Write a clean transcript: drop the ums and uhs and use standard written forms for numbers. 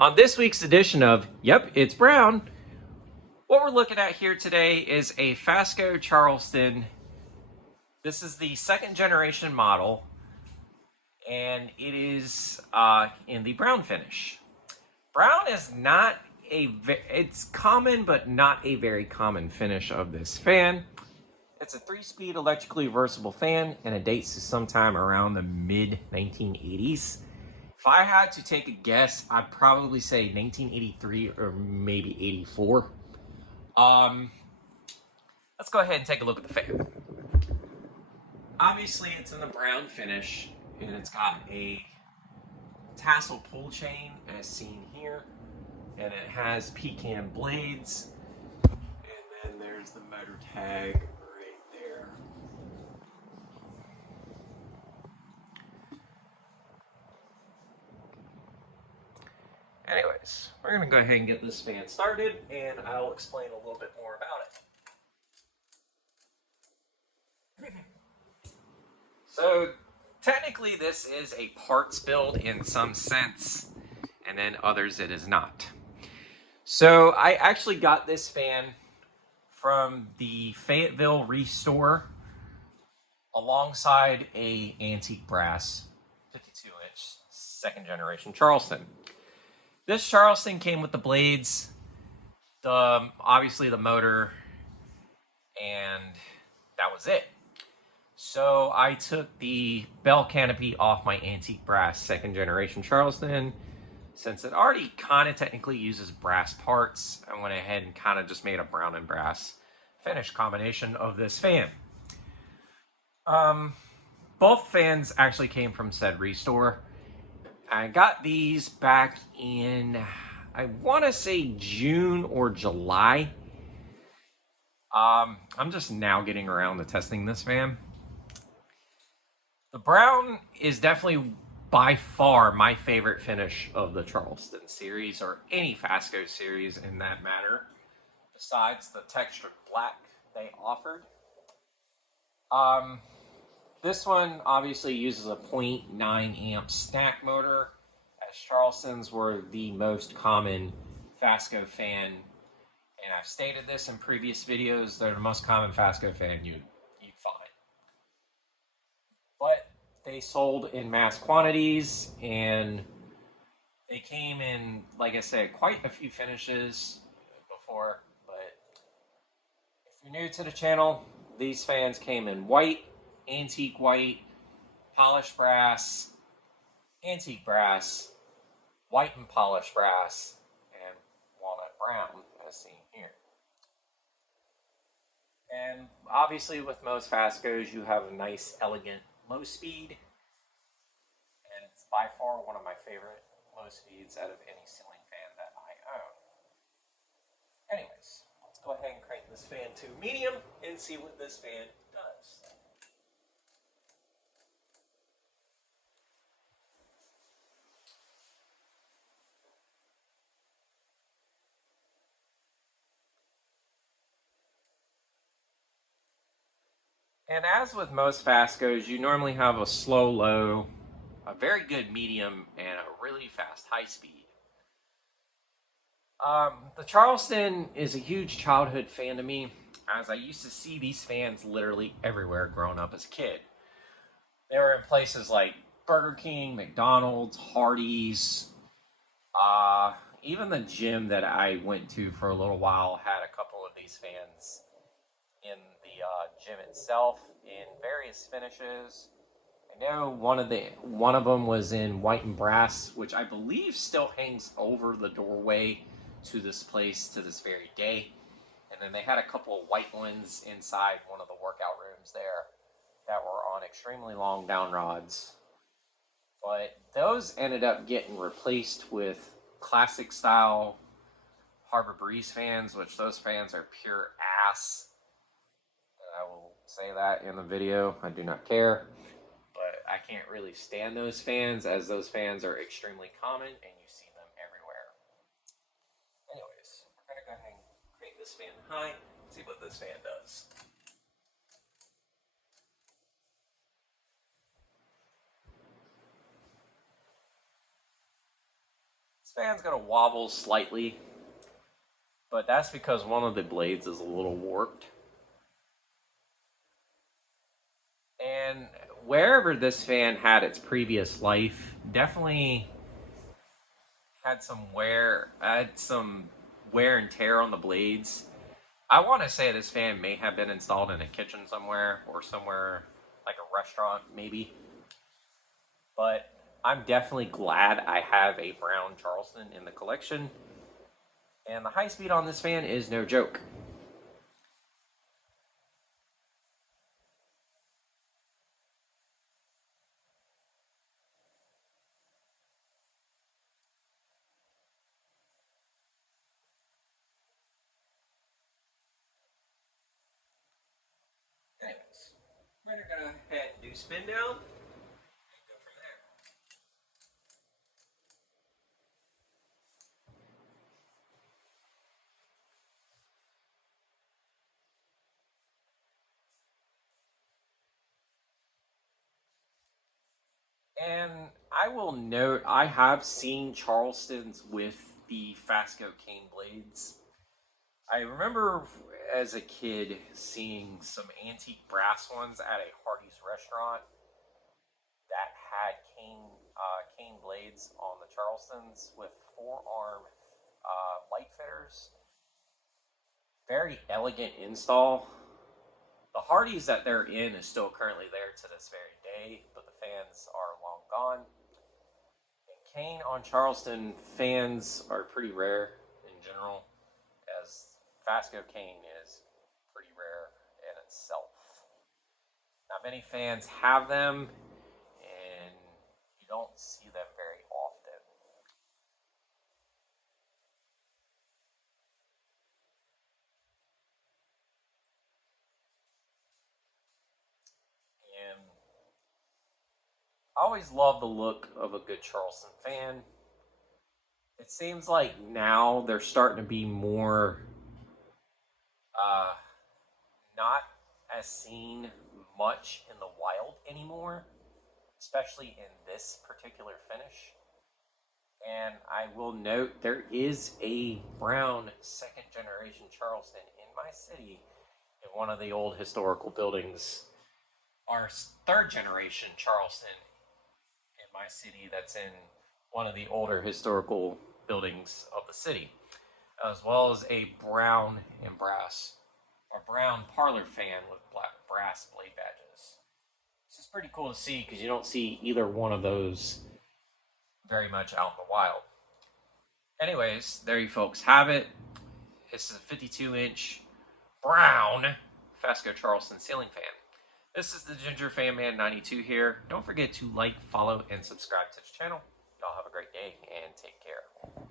On this week's edition of Yep, It's Brown, what we're looking at here today is a Fasco Charleston. This is the second generation model, and it is in the brown finish. Brown is not it's common, but not a very common finish of this fan. It's a 3-speed electrically reversible fan, and it dates to sometime around the mid 1980s. If I had to take a guess, I'd probably say 1983 or maybe 84. Let's go ahead and take a look at the fan. Obviously, it's in the brown finish, and it's got a tassel pull chain as seen here, and it has pecan blades, and then there's the motor tag right there. Anyways, we're going to go ahead and get this fan started, and I'll explain a little bit more about it. So, technically this is a parts build in some sense, and then others it is not. So, I actually got this fan from the Fayetteville Restore alongside a antique brass 52-inch second generation Charleston. This Charleston came with the blades, obviously the motor, and that was it. So I took the bell canopy off my antique brass second generation Charleston. Since it already kind of technically uses brass parts, I went ahead and kind of just made a brown and brass finish combination of this fan. Both fans actually came from said Restore. I got these back in, I want to say June or July. I'm just now getting around to testing this fan. The brown is definitely by far my favorite finish of the Charleston series, or any Fasco series in that matter, besides the textured black they offered. This one obviously uses a 0.9 amp stack motor, as Charlestons were the most common Fasco fan, and I've stated this in previous videos, they're the most common Fasco fan you'd find. But they sold in mass quantities, and they came in, like I said, quite a few finishes before, but if you're new to the channel, these fans came in white, antique white, polished brass, antique brass, white and polished brass, and walnut brown, as seen here. And obviously with most Fascos, you have a nice, elegant low speed, and it's by far one of my favorite low speeds out of any ceiling fan that I own. Anyways, let's go ahead and crank this fan to medium and see what this fan does. And as with most Fascos, you normally have a slow low, a very good medium, and a really fast high speed. The Charleston is a huge childhood fan to me, as I used to see these fans literally everywhere growing up as a kid. They were in places like Burger King, McDonald's, Hardee's. Even the gym that I went to for a little while had a couple of these fans in the gym itself in various finishes. I know one of them was in white and brass, which I believe still hangs over the doorway to this place to this very day. And then they had a couple of white ones inside one of the workout rooms there that were on extremely long down rods. But those ended up getting replaced with classic style Harbor Breeze fans, which those fans are pure ass. I will say that in the video. I do not care. But I can't really stand those fans, as those fans are extremely common and you see them everywhere. Anyways, we're going to go ahead and crank this fan high and see what this fan does. fan's gonna wobble slightly, but that's because one of the blades is a little warped. And wherever this fan had its previous life, definitely had some wear and tear on the blades. I want to say this fan may have been installed in a kitchen somewhere or somewhere like a restaurant, maybe. But I'm definitely glad I have a brown Charleston in the collection. And the high speed on this fan is no joke. Anyways, we're gonna head and do spin down and go from there. And I will note, I have seen Charlestons with the Fasco cane blades. I remember as a kid seeing some antique brass ones at a Hardee's restaurant that had cane blades on the Charlestons with four-arm light fitters. Very elegant install. The Hardee's that they're in is still currently there to this very day, but the fans are long gone. And cane on Charleston fans are pretty rare in general, as Fasco cane is pretty rare in itself. Not many fans have them, and you don't see them very often. And I always love the look of a good Charleston fan. It seems like now they're starting to be more uh, not as seen much in the wild anymore, especially in this particular finish. And I will note there is a brown second generation Charleston in my city in one of the old historical buildings. Our third generation Charleston in my city that's in one of the older historical buildings of the city, as well as a brown and brass or brown parlor fan with black brass blade badges. This is pretty cool to see because you don't see either one of those very much out in the wild. Anyways, there you folks have it. This is a 52-inch brown Fasco Charleston ceiling fan. This is the Ginger Fan Man 92 here. Don't forget to like, follow, and subscribe to the channel. Y'all have a great day and take care.